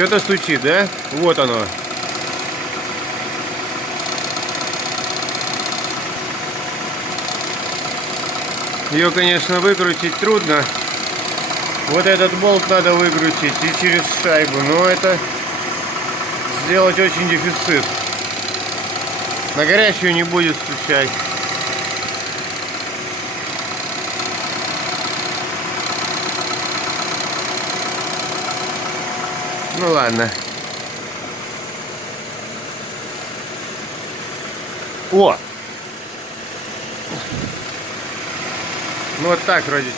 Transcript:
Что-то стучит, да? Вот оно. Ее, конечно, выкрутить трудно. Вот этот болт надо выкрутить и через шайбу. Но это сделать очень дефицит. На горячую не будет стучать. Ну ладно. О! Ну вот так вроде